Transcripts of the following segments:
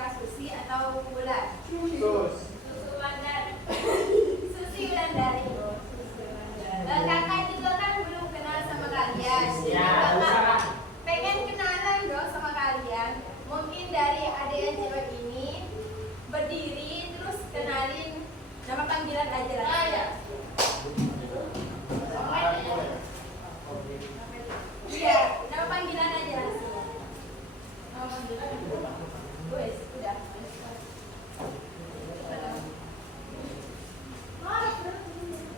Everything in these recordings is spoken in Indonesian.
Kak Susi atau Bulan? Sus. Susu Wulandari. Susi Wulandari. Kakak juga kan belum kenal sama kalian. Jadi kakak pengen kenalan dong sama kalian. Mungkin dari adik yang cewek ini berdiri terus kenalin nama panggilan aja lah. Iya, nama panggilan aja langsung. Nama panggilan. Wes, udah.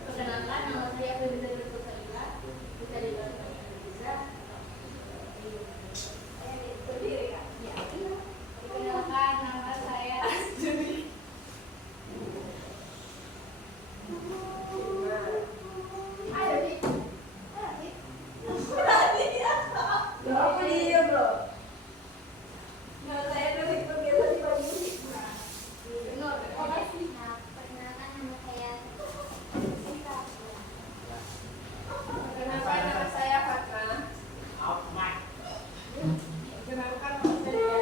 Perkenalkan, nama saya Febri Putri. Bisa dibantu Riza. Berdiri Kak. Ya. Perkenalkan, nama saya Juni. Ayo, Dik. Apa dia, bro? Nah, saya dulu kegiatan di pagi. Benar, makasih. Perkenalkan nama saya Sita. Perkenalkan nama saya Fatma. Perkenalkan nama saya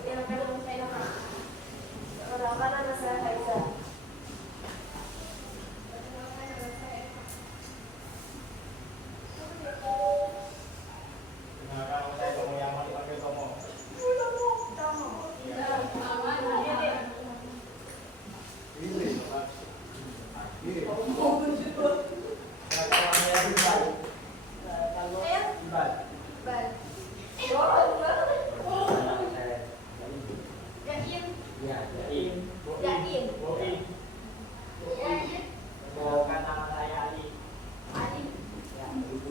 Perkenalkan nama saya Nova. Perkenalkan nama saya Haisa. Perkenalkan nama saya Eva. Kenalkan saya Tomo yang mau dipanggil Tomo. Tomo. Aman, aja deh. Ini. Kenalkan saya Iqbal. Ayo, Iqbal. Bal. Jaim. Ya, Jaim. Jaim. Boim. Jaim. Kenalkan nama saya Ali. Ali. Ya, Ibu.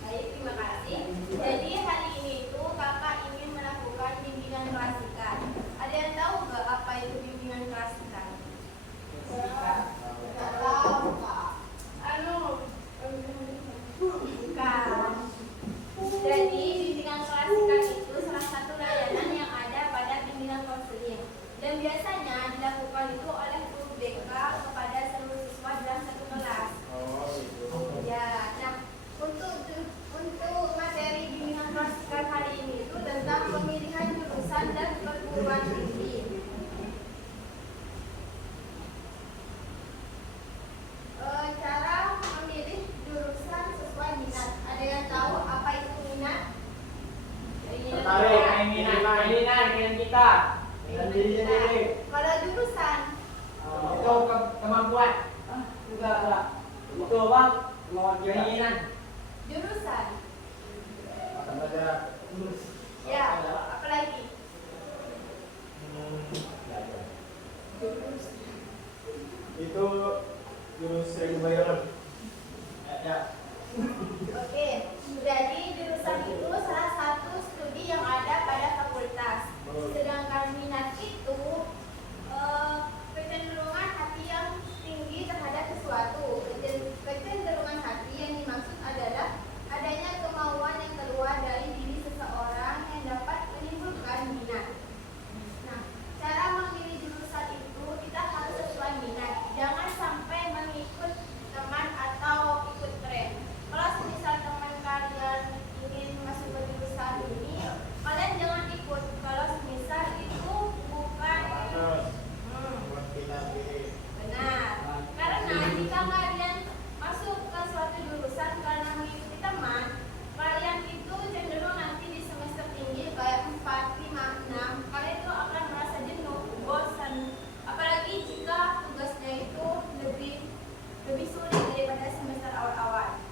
Baik, terima kasih. Jadi hari ini itu kakak ingin melakukan bimbingan klasikan. Ada yang tahu nggak apa itu bimbingan klasikan? Nggak tahu kak. Bukan. Jadi bimbingan klasikan itu salah satu layanan yang ada pada bimbingan konseling dan biasanya dilakukan itu oleh guru BK kepada seluruh siswa dalam satu kelas. Oh, itu. Ya, nah untuk materi bimbingan klasikan hari ini itu tentang pemilihan jurusan dan perguruan tinggi. Cara memilih jurusan sesuai minat. Ada yang tahu apa itu minat? Tertarik dengan kita. Dan diri sendiri. Kalau jurusan, Itu kemampuan. Enggak. Itu apa? Keinginan. jurusan. Akan belajar. Ya, apalagi? Itu jurus bayaran. Ya. Oke, jadi jurusan itu salah satu studi yang ada pada fakultas. Sedangkan minat itu kecenderungan hati yang tinggi terhadap sesuatu. Kecenderungan hati yang dimaksud adalah adanya kemauan yang keluar dari diri seseorang yang dapat menimbulkan minat. Nah, cara memilih jurusan itu kita harus sesuai minat. Jangan sampai mengikut teman atau ikut tren. Kalau misal teman kalian ingin masuk ke jurusan ini, kalian jangan ikut. Kalau misal itu bukan Buat kita pilih. benar. Karena jika kalian masuk ke suatu jurusan karena mengikuti teman, kalian itu cenderung nanti di semester tinggi kayak 4, 5, 6, kalian itu akan merasa jenuh, bosan. Apalagi jika tugasnya itu lebih sulit daripada semester awal-awal.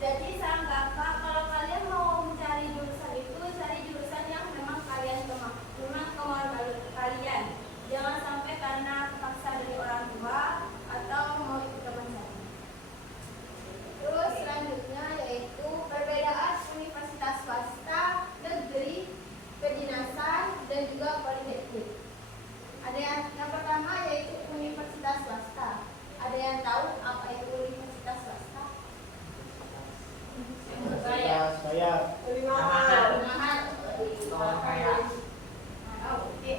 Jadi saran kakak, kalau kalian mau mencari jurusan itu, cari jurusan yang memang kalian kemauan kalian. Jangan sampai karena paksa dari orang tua atau mau ikut teman saja. Terus selanjutnya yaitu perbedaan universitas swasta, negeri, kedinasan, dan juga politeknik. Ada yang pertama yaitu universitas swasta. Ada yang tahu apa itu universitas swasta? Saya. Lebih mahal. Kaya. Oke.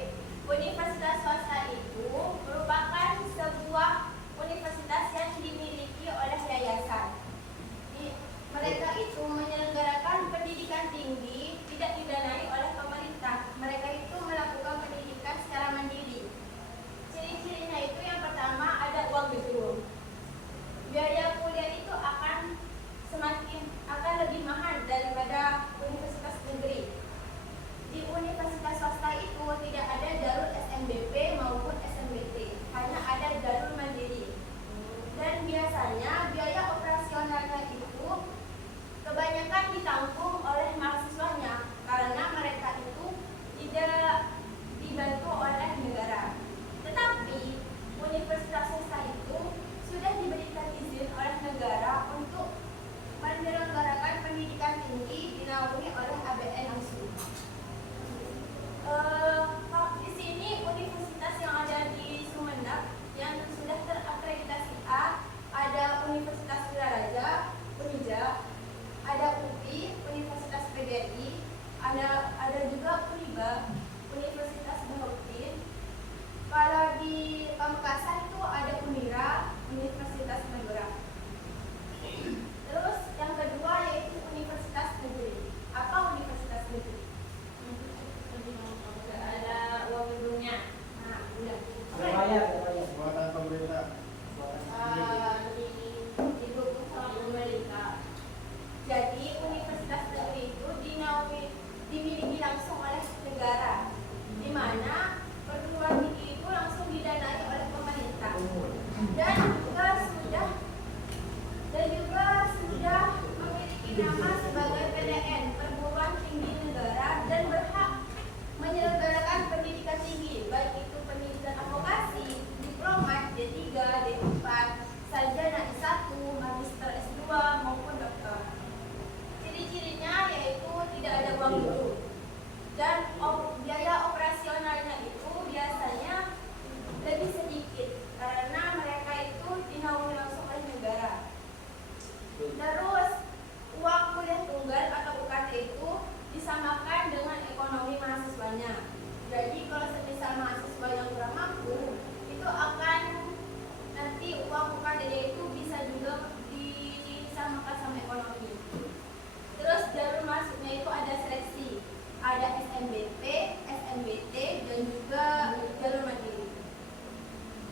Universitas swasta itu merupakan sebuah universitas yang dimiliki oleh yayasan. Mereka itu menyelenggarakan pendidikan tinggi tidak didanai dinaungi oleh ABN langsung. Di sini universitas yang ada di Sumeneb yang sudah terakreditasi A, ada Universitas Wiraraja, Unija, ada UPI, Universitas PGRI, ada juga Uniba, Universitas Bautin. Kalau di Pamekasan itu ada Unira, Universitas Madura. Terus yang kedua yaitu Universitas Negeri. Apa Universitas Negeri? Ada uang gedungnya. Nah, udah. Berbayar, berbayar. Buatan pemerintah. Buatan sendiri. Didukung sama pemerintah. Jadi Universitas Negeri itu dimiliki langsung oleh negara, di mana perguruan tinggi itu langsung didanai oleh pemerintah dan juga sudah memiliki nama sebagai PTN, perguruan tinggi negara, dan berhak menyelenggarakan pendidikan tinggi, baik itu pendidikan advokasi, diplomat, D3, D4, sarjana S1, magister S2 maupun doktor. Ciri-cirinya yaitu tidak ada uang gedung dan biaya operasionalnya itu biasanya lebih sedikit karena mereka itu dinaungi langsung oleh negara. Terus uang kuliah tunggal atau UKT itu disamakan dengan ekonomi mahasiswanya. Jadi kalau semisal mahasiswa yang kurang mampu itu akan nanti uang UKT-nya itu bisa juga disamakan sama ekonomi. Terus jalur masuknya itu ada seleksi, ada SNBP, SNBT, dan juga jalur mandiri.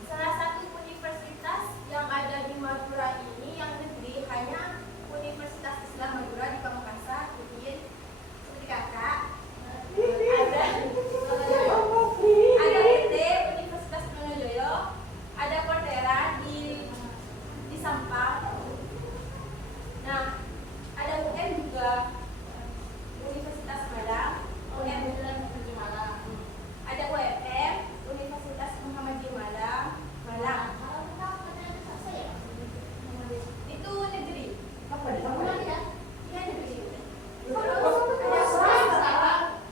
Salah satu universitas yang ada di Madura ini yang negeri hanya Universitas Islam Madura di Pamekasan, UIN, seperti kakak. Ada ITB, Universitas Trunojoyo, ada Cordera di Sampang. Nah, ada UM juga, Universitas Malang, UM Malang. Ada UFM, Universitas Muhammadiyah Malang, Malang. Itu negeri. Apa di sana? Iya, negeri. Terus ada swasta.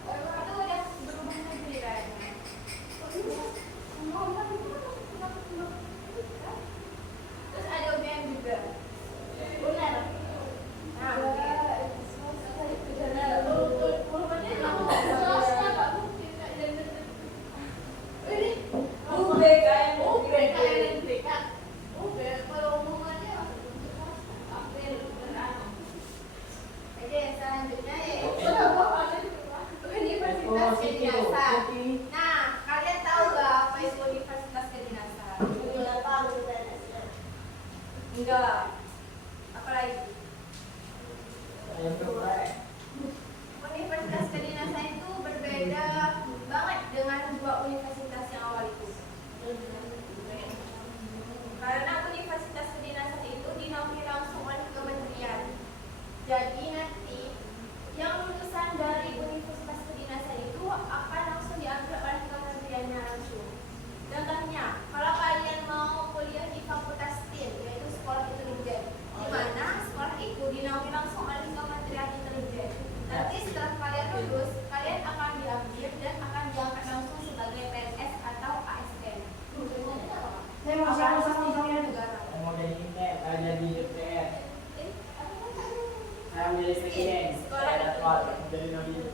Itu udah berubah negeri kayaknya. Terus ada UGM juga. Benar. Nah, oke, selanjutnya yaitu Universitas Kedinasan. Nah, kalian tahu gak apa itu Universitas Kedinasan? Enggak. Apa lagi? Universitas Kedinasan itu berbeda banget dengan dua universitas yang awal itu. Karena Universitas Kedinasan itu dinaungi langsung oleh kementerian. Jadi nanti yang lulusan dari Universitas Kedinasan itu akan langsung diambil oleh kementeriannya langsung. Contohnya, kalau kalian mau kuliah di Fakultas STIM, yaitu Sekolah Intelijen, di mana sekolah itu dinaungi langsung oleh Kementerian Intelijen. Nanti setelah kalian lulus, kalian akan diambil dan akan diangkat langsung sebagai PNS atau ASN. Saya mau sama-sama negara. Saya mau jadi INTER, saya jadi DPR. Saya menjadi presiden. Saya dapat menjadi nabi.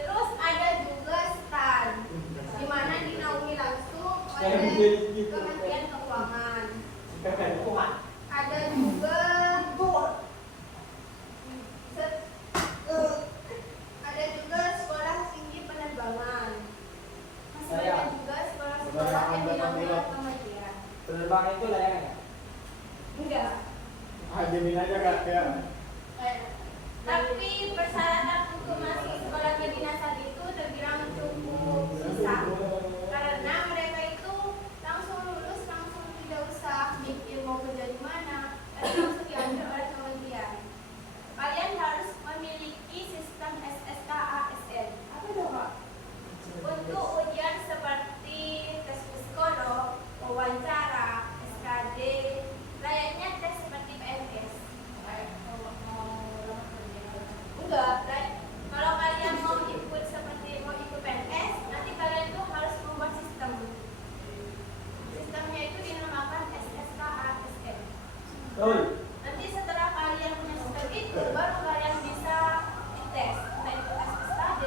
Terus ada juga STAN, di mana dinaungi langsung oleh Kementerian Keuangan. Ada juga Sekolah Tinggi Penerbangan. Masih ada juga sekolah-sekolah yang dinaungi oleh kementerian. Penerbang itu layangan ya? Enggak. Jamin aja kak ya. Tapi persyaratan untuk juga, kalau kalian mau ikut seperti mau ikut PNS, nanti kalian tuh harus membuat sistem. Sistemnya itu dinamakan SSKASN. Betul. Nanti setelah kalian punya sistem itu, baru kalian bisa dites, entah itu tes SKD,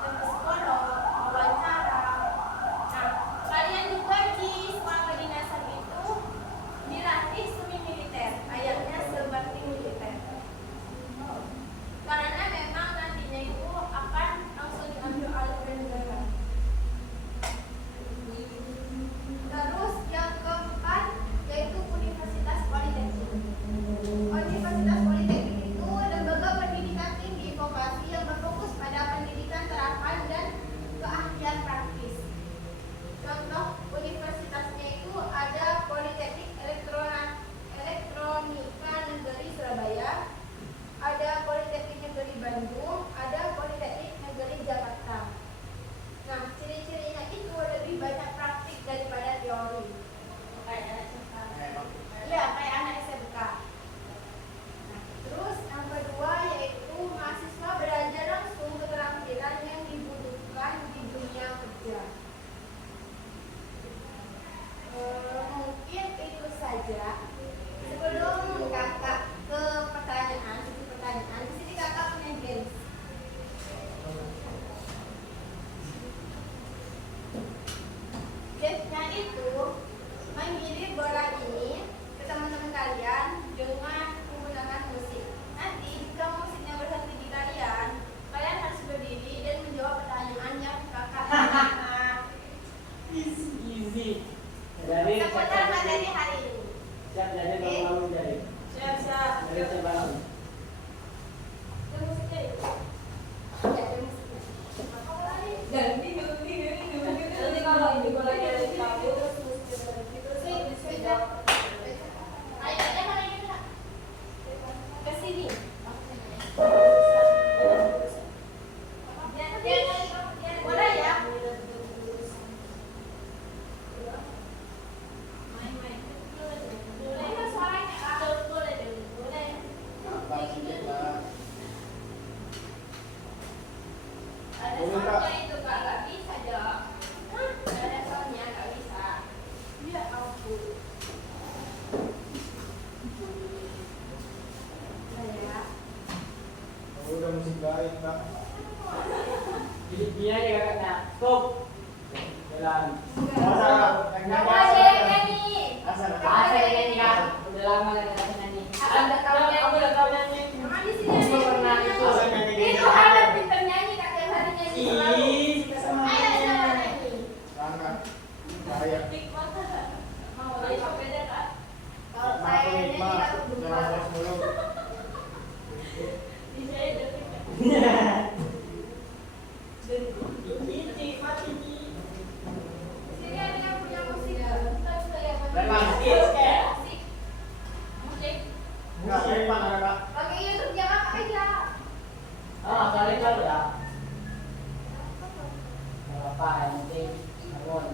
tes psikolog, wawancara. Nah, kalian juga di sekolah kedinasan itu dilatih semi militer, kayaknya seperti militer. Karena memang nantinya itu akan langsung diambil alih oleh negara. Terus yang keempat yaitu Universitas Politeknik. Universitas Politeknik itu lembaga pendidikan tinggi vokasi yang berfokus pada pendidikan terapan dan keahlian praktis. Contoh universitasnya itu ada Politeknik Elektronika Negeri Surabaya, ada Politeknik Negeri Bandung, ada Politeknik Negeri Jakarta. Nah, ciri-cirinya itu lebih banyak praktik daripada teori. Iya, kayak anak SMK. Nah, terus yang kedua yaitu mahasiswa belajar langsung keterampilan yang dibutuhkan di dunia kerja. Mungkin itu saja. Sebelum kakak ke pertanyaan, di sini kakak punya games. Gamesnya itu mengirim bola ini ke teman-teman kalian dengan menggunakan musik. Nanti jika musiknya berhenti di kalian, kalian harus berdiri dan menjawab pertanyaan yang kakak tanyakan. Easy. Jadi Seputar materi hari ini. siap jadi bangun jadi. Siap-siap. Jadi saya bangun. Ada musiknya itu? Ya, ada musiknya. Apa lagi? Nanti kalau ini bolanya ada di kamu, terus musiknya berhenti, terus beda. Ayo, mana kita? Ke sini. Boleh ya? Main-main. Boleh suaranya, Kak? Boleh. Ada soundnya itu Kak, nggak bisa dong. Ada soundnya nggak bisa. Ya ampun. Nah ya. Udah musik lain, Kak. Dia aja kakaknya. Stop. Jalan. Kamu aja yang nyanyi. Asal. Kamu aja yang ini nyanyi. kan udah lama gak ada nyanyi. Aku nggak tahu nyanyi. Aku udah tahu nyanyi. Emang di sini ada yang Pernah nyanyi. itu. Asal nyanyi gini. Itu ada pinter nyanyi Kak, tiap hari nyanyi selalu. Ih, suka sama Ayo coba nyanyi. nyanyi. Angkat. Bahaya. Mau lagi beda Kak? Kalau Maaf, saya nyanyi maaf. takut lupa. Jangan terus mulu. Sini ada yang punya musik nggak? Kita bisa lihat Memang. musik. Musik. Enggak, memang ada, Kak. Pakai YouTube ya Kak aja. Ah, kalian tahu ya? Nggak apa, yang penting bangun.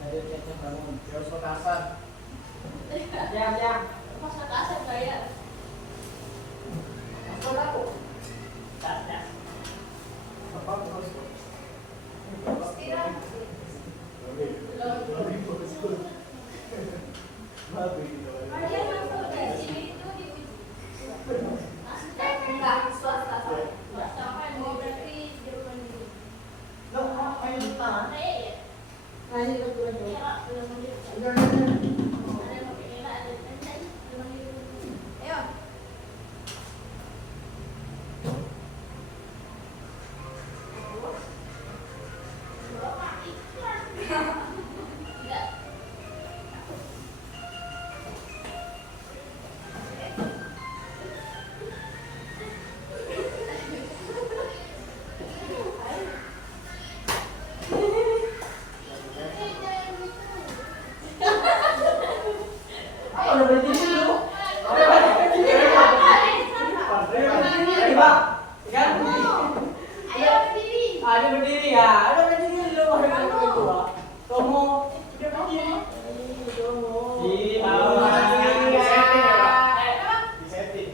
Jadi cecep bangun. Harus petasan. Jam. Masa kasar bayar. Masuk aku. Tas. Apa harus? Istirahat. Kalian masuk di sini itu diuji. Enggak, swasta. Swasta kan mau berarti di rumah diri. Lo apa yang di tangan? Nah, iya. Nah, ini betul. Iya Kak, belum mandiri. Udah. Ada yang pakai merah, ada yang cantik, belum mandiri. Ayo. Enggak. Udah berhenti dulu. Udah berhenti Pak. Kan? Ayo berdiri. Ada berdiri ya. Ada berdiri dulu. Ada berdiri dulu. Kamu udah berdiri. Kamu. Iya. Iya. Disetting.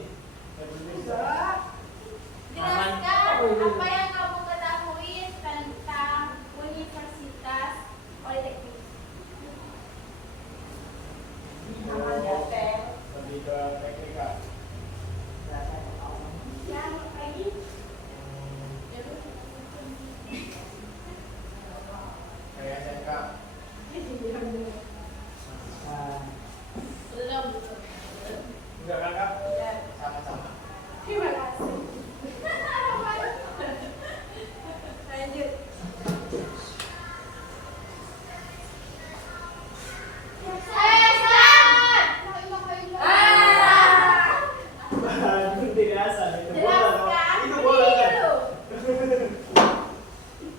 Jelaskan. Itu Berdiri bola kan? dulu.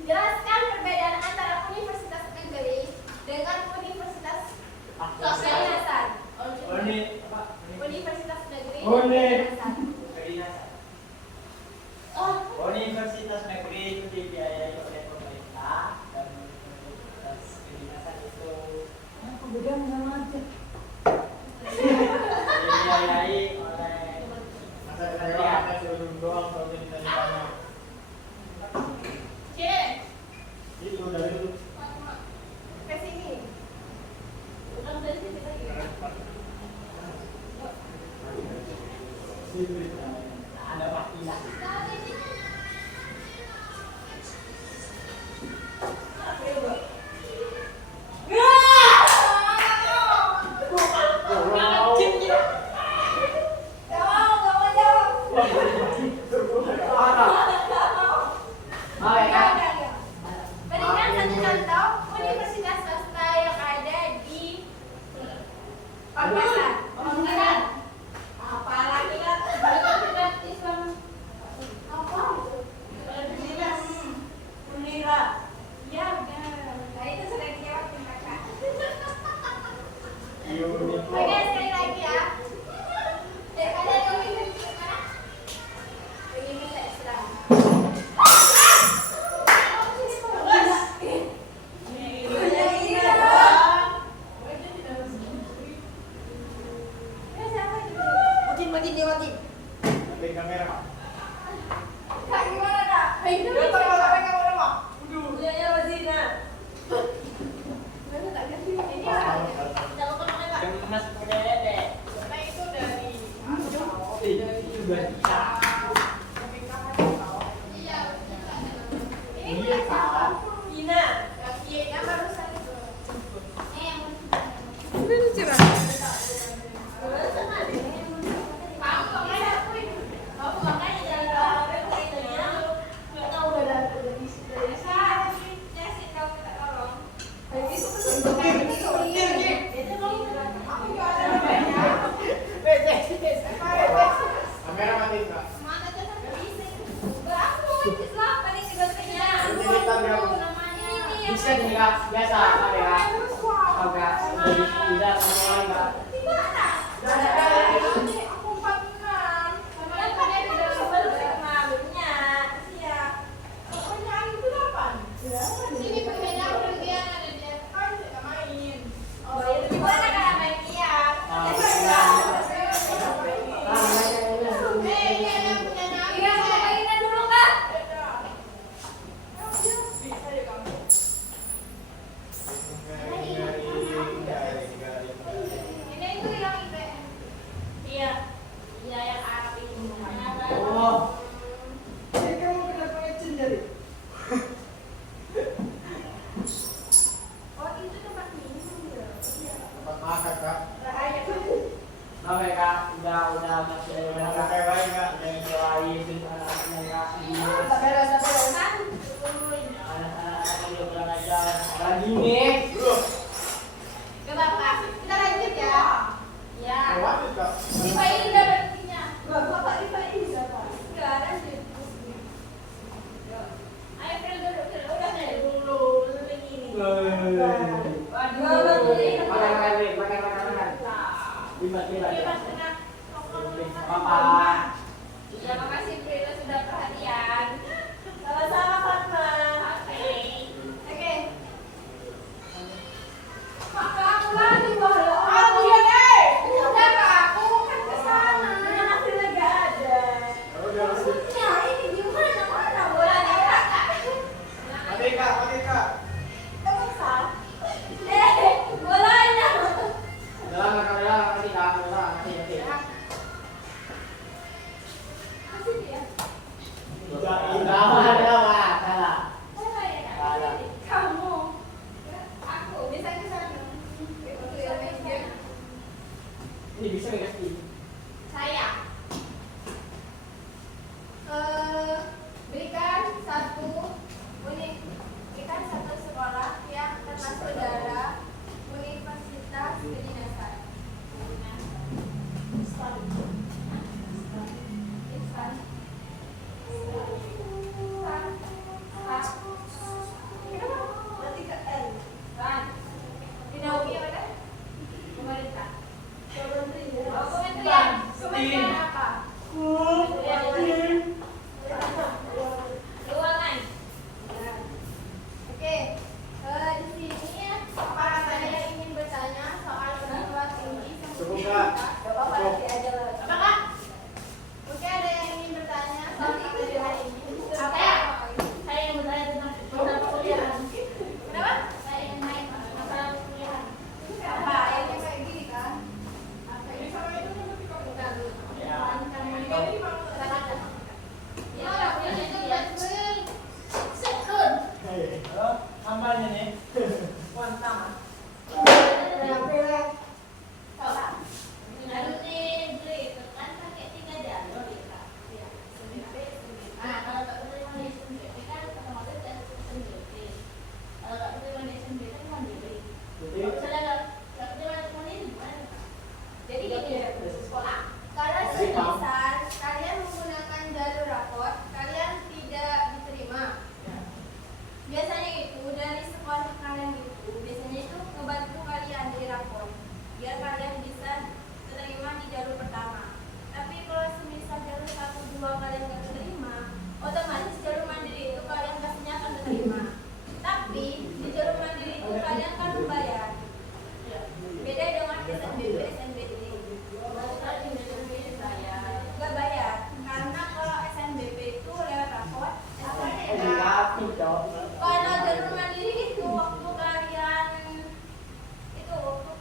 Jelaskan perbedaan antara universitas negeri dengan universitas kedinasan. Universitas negeri dan kedinasan. Universitas negeri itu dibiayai oleh pemerintah dan universitas kedinasan itu Kemudian sama aja. dibiayai oleh Masa saya ada suruh doang kalau ditanya. Cek. Itu dari itu. Ke sini. Bukan dari sini lagi. ada pastilah. Berikan satu contoh universitas swasta yang ada di Pamekasan. Pamekasan. Apa lagi kan? Universitas Islam. Apa? Universitas Unira. Ya, benar. Nah, itu sudah dijawab kakak. Oke, sekali lagi ya. Daripada yang universitas mana? Universitas Islam. Makin diwati. Ambil kamera. Kak, gimana kak? Ini Yang mas punya dedek. Itu juga bisa. ini punya siapa? Ina. Ina barusan itu. Kamera mati enggak? Bisa juga biasa ada ya. Agak tidak semua enggak. Oh, Tempat makan kak. nah mereka udah masih Mana mereka pakai lain kak? yang lain mereka anak-anak dia kurang ajar lagi nih. Ke Bapak, kita lanjut ya. Ya. Lewat kak. Dipain udah berartinya. Bapak dipain siapa? Enggak ada sih. Ayo Frel dulu, udah deh dulu ini. Apa? Terima kasih Frel sudah perhatian. Sama-sama Fatma. Oke. Maka aku lagi bahwa aku ya deh. Udah Kak, aku kan ke sana. Masih lagi ada. Ya ini gimana mana bolanya Kak? Mati kak, mati kak. Bolanya. Dalam kamera nanti kamera nanti. Masih dia. Kalah. Mana ya Kak? Kamu. Aku bisa ke sana. Ini bisa nggak sih? Saya. terima. Tapi di jalur mandiri itu kalian kan membayar. Beda dengan SNBP, SNBT. Nggak bayar, karena kalau SNBP itu lewat rapor. Gratis dong. Kalau jalur mandiri itu waktu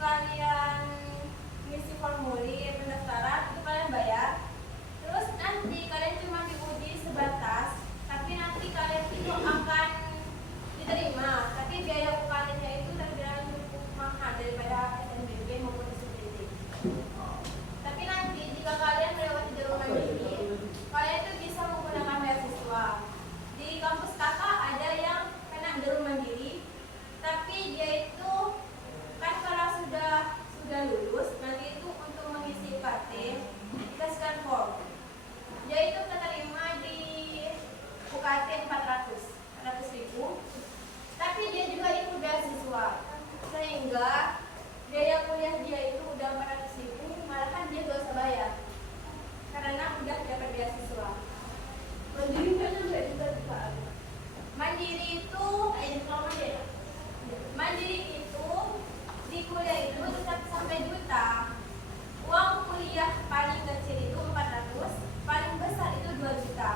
kalian ngisi formulir pendaftaran itu kalian bayar. Terus nanti kalian cuma diuji sebatas, tapi nanti kalian itu akan diterima. Tapi biaya UKT-nya itu terbilang cukup mahal daripada SNBP maupun SNBT. Tapi nanti jika kalian melewati jalur mandiri, kalian itu bisa menggunakan beasiswa. Di kampus kakak ada yang kena jalur mandiri, tapi dia itu kan kalau sudah lulus, nanti itu untuk mengisi UKT dikasihkan form. Dia itu keterima di UKT 400.000, tapi dia juga ikut beasiswa, sehingga biaya kuliah dia itu udah 400.000, malahan dia gak usah bayar karena udah dapat beasiswa. Mandiri kan juga bisa. Mandiri itu di kuliah itu bisa sampai juta. Uang kuliah paling kecil itu 400, paling besar itu 2 juta.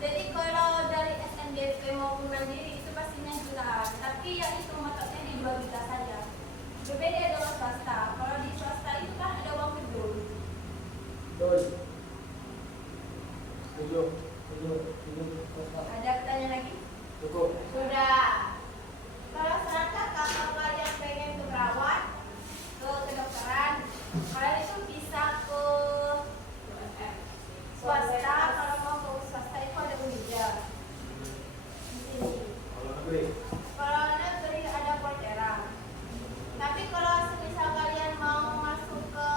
Jadi kalau dari SNBP maupun mandiri itu pastinya jutaan, tapi ya itu matanya di 2 juta saja. Berbeda dengan swasta. Kalau di swasta itu kan ada uang gedung. Tujuh. Ada pertanyaan lagi? Cukup. Sudah. Kalau serangka kalau kalian pengen ke perawat, ke kedokteran, kalian itu bisa ke swasta. Kalau mau ke swasta itu ada Unija di sini. Kalau negeri. Kalau negeri ada Poltera. Tapi kalau semisal kalian mau masuk ke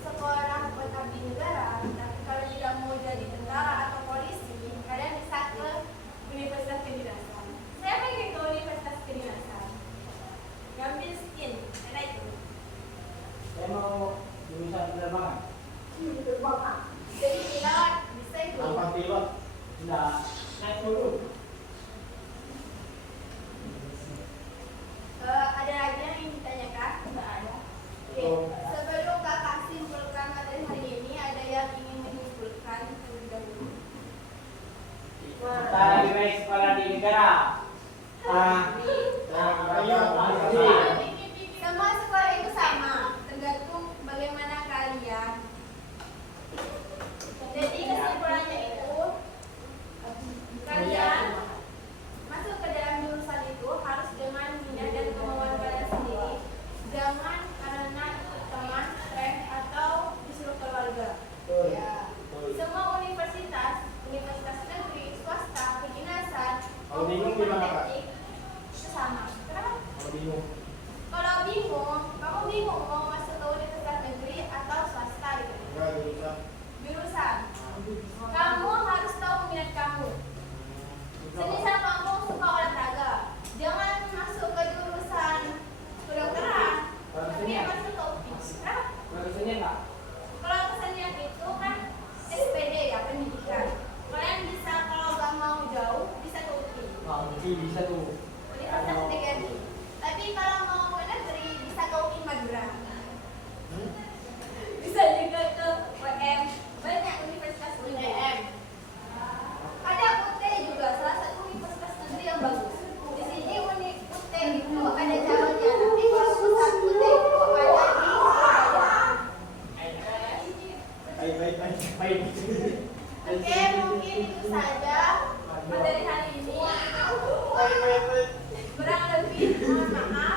sekolah pengabdi negara, tapi kalian tidak mau jadi tentara atau polisi, kalian bisa ke Universitas Kedinasan. Saya pengen ke Universitas Kedinasan. Ngambil skin, ada itu. Saya mau jurusan penerbangan. Jadi pilot, bisa itu. Tanpa pilot. Nah, naik dulu. Ada lagi yang ingin ditanyakan? Tidak ada. Oke, sebelum kakak simpulkan materi hari ini, ada yang ingin menyimpulkan terlebih dahulu. Kita lagi main sekolah di negara. Semua sekolah itu sama, tergantung bagaimana kalian. Jadi kesimpulannya itu, kalian masuk ke dalam jurusan itu harus dengan minat dan kemauan kalian sendiri, jangan karena ikut teman, tren atau disuruh keluarga. Ya. Semua universitas negeri, swasta, kedinasan, Kalau bingung gimana, Kak? politeknik, itu sama. Kenapa? Kalau bingung. Kalau bingung, kamu bingung mau masuk ke universitas negeri atau swasta gitu. Enggak jurusan. Jurusan. Kamu harus tahu minat kamu. Semisal kamu suka olahraga, jangan masuk ke jurusan kedokteran, tapi masuk ke UPI. Kenapa? Jurusannya enggak? Kalau kesenian itu kan SPD ya, pendidikan. Kalian bisa kalau nggak mau jauh bisa ke UPI, Bisa tuh. Universitas Negeri. Tapi kalau mau ke negeri bisa ke UPI Madura. Bisa juga ke UM. Banyak universitas UM. Ada UT juga, salah satu universitas negeri yang bagus. Di sini UT itu ada calonnya, tapi kalau pusat UT itu ada di Surabaya. Baik. Oke, mungkin itu saja materi hari ini. Kurang lebih mohon maaf.